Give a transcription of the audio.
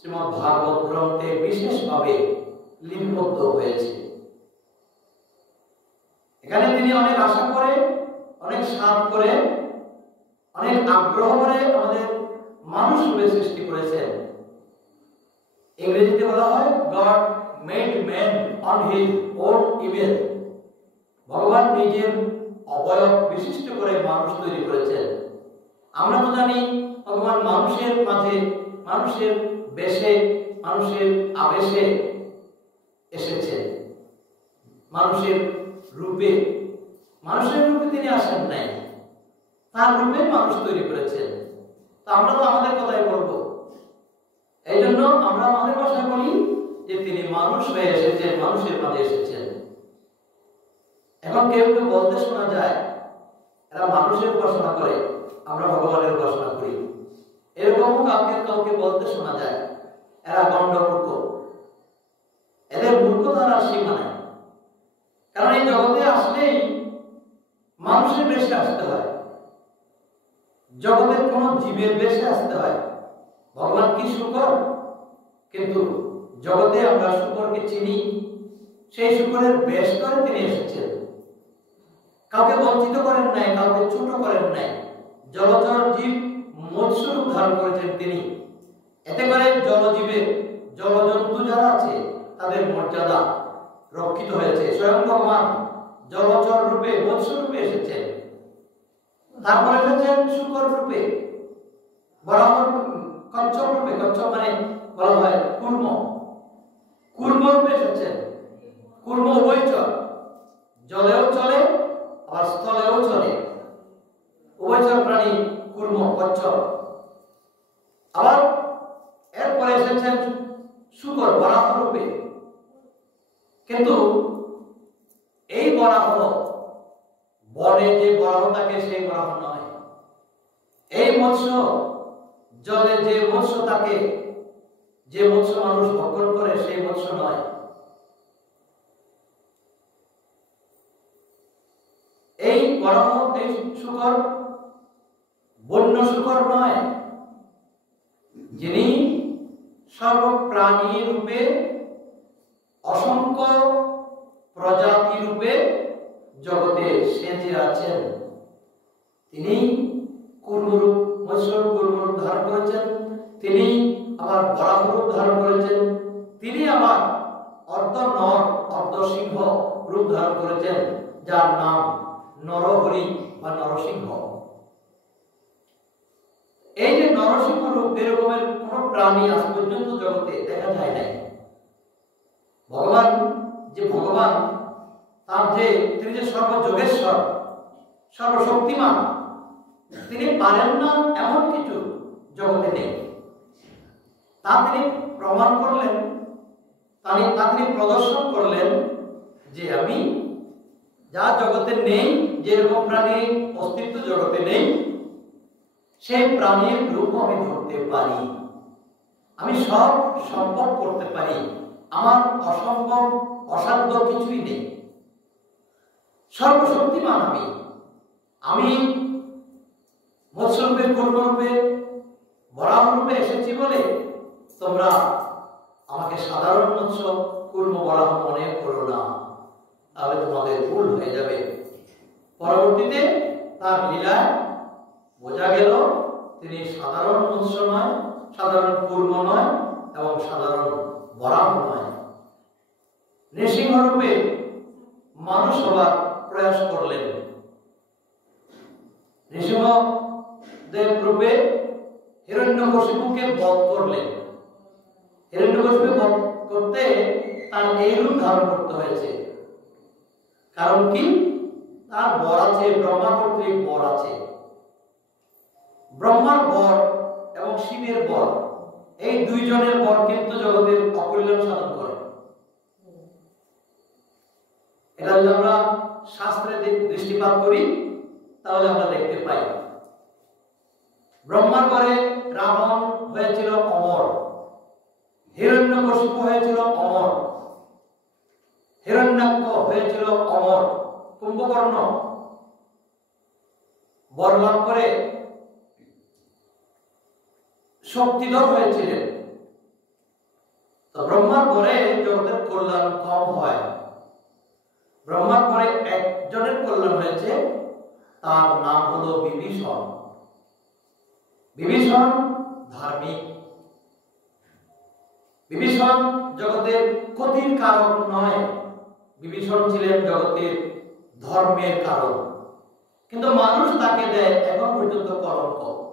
শ্রীমদ্ ভাগবত গ্রন্থে বিশেষভাবে লিপিবদ্ধ হয়েছে। এখানে তিনি অনেক আশা করে, অনেক সাধ করে, অনেক আগ্রহ করে আমাদের মানুষ রূপে সৃষ্টি করেছেন। ইংরেজিতে বলা হয় god made man on his own image. ভগবান নিজের অবয়ব বিশিষ্ট করে মানুষ তৈরি করেছেন। আমরা তো জানি ভগবান মানুষের মাঝে, মানুষের বেশে, মানুষের আবেশে এসেছেন, মানুষের রূপে। মানুষের রূপে তিনি আসেন নাই, তার রূপে মানুষ তৈরি করেছেন। তো আমরা তো আমাদের কথাই বলবো। এই জন্য আমরা আমাদের ভাষায় বলি যে তিনি মানুষ হয়ে এসেছেন, মানুষের মাঝে এসেছেন। এখন কেউ কেউ বলতে শোনা যায় এরা মানুষের উপাসনা করে, আমরা ভগবানের উপাসনা করি। এরকম কাউকে কাউকে বলতে শোনা যায় এরা গণ্ডমূর্খ। এদের মূর্খতার আর সীমা নাই। কারণ এই জগতে আসলেই মানুষের বেশে আসতে হয়, জগতের কোন জীবের বেশে আসতে হয়। ভগবান কি শূকর, কিন্তু জগতে আমরা শূকরকে চিনি, সেই শূকরের বেশ করে তিনি এসেছেন। কাউকে বঞ্চিত করেন নাই, কাউকে ছোট করেন নাই। জলচর জীব মৎস্যরূপ ধারণ করেছেন তিনি। এতে করে জলজীবের, জলজন্তু যারা আছে তাদের মর্যাদা রক্ষিত হয়েছে। স্বয়ং ভগবান জলচর রূপে, মৎস্য রূপে এসেছেন। তারপরে এসেছেন শূকর রূপে, বরাবর কচ্ছপ রূপে। কচ্ছপ মানে বলা হয় কুর্ম, কুর্ম রূপে এসেছেন। কুর্ম উভয়চর, জলেও চলে আর স্থলেও চলে, উভয়চর প্রাণী কুর্ম, কচ্ছপ। আবার এরপরে এসেছেন শূকর, বরাহ রূপে। কিন্তু এই বরাহ বনে যে বরাহ থাকে সেই বরাহ নয়। এই মৎস্য জলে যে মৎস্য থাকে, যে মৎস্য মানুষ ভক্ষণ করে সেই মৎস্য নয়। এই বরাহ, এই শূকর বন্য শূকর নয়, যিনি সর্বপ্রাণী রূপে, অসংখ্য প্রজাতি রূপে জগতে সেজে আছেন। তিনি কুর্মরূপ, মৎস্যরূপ, কুর্মরূপ ধারণ করেছেন। তিনি আবার বরাহ রূপ ধারণ করেছেন। তিনি আবার অর্ধ নর, অর্ধ সিংহ রূপ ধারণ করেছেন, যার নাম নরহরি বা নরসিংহ। এই যে নরসিংহ রূপ, এরকমের কোন প্রাণী আজ পর্যন্ত জগতে দেখা যায় নাই। ভগবান যে ভগবান, তার যে তিনি যে সর্বযোগেশ্বর, সর্বশক্তিমান, তিনি পারেন না এমন কিছু জগতে নেই। তা তিনি প্রমাণ করলেন, তা তিনি প্রদর্শন করলেন যে আমি যা জগতে নেই, যেরকম প্রাণীর অস্তিত্ব জগতে নেই, সেই প্রাণীর রূপ আমি ধরতে পারি। আমি সব সম্ভব করতে পারি। আমার অসম্ভব, অসাধ্য কিছুই নেই। সর্বশক্তিমান আমি। আমি মৎস্যরূপে, কুর্মরূপে, বরাহ রূপে এসেছি বলে তোমরা আমাকে সাধারণ মৎস্য, কুর্ম, বরাহ মনে করো না, তাহলে তোমাদের ভুল হয়ে যাবে। পরবর্তীতে তার লীলায় বোঝা গেল তিনি সাধারণ মৎস্য নয়, সাধারণ কুর্ম নয় এবং সাধারণ বরাহ নয়। নৃসিংহ রূপে মানুষ হবার প্রয়াস করলেন। নৃসিংহ দেব রূপে হিরণ্যকশিপুকে বধ করলেন। হিরণ্যকশিপুকে বধ করতে তার এই রূপ ধারণ করতে হয়েছে। কারণ কি? তার বর আছে, ব্রহ্মা কর্তৃক বর আছে। ব্রহ্মার বর এবং শিবের বর, এই দুইজনের বর কিন্তু জগতের অকল্যাণ সাধন করে। এটা যদি আমরা শাস্ত্রে দৃষ্টিপাত করি তাহলে আমরা দেখতে পাই, ব্রহ্মার বরে রাবণ হয়েছিল অমর, হিরণ্যকশিপু হয়েছিল অমর, হিরণ্যাক্ষ হয়েছিল অমর, কুম্ভকর্ণ বর লাভ করে শক্তিধর হয়েছিলেন। ব্রহ্মার পরে জগতের কল্যাণ কম হয়। ব্রহ্মার পরে একজনের কল্যাণ হয়েছে, তার নাম হলো বিভীষণ। বিভীষণ ধার্মিক। বিভীষণ জগতের ক্ষতির কারণ নয়, বিভীষণ ছিলেন জগতের ধর্মের কারণ। কিন্তু মানুষ তাকে দেয় এখন পর্যন্ত কলঙ্ক।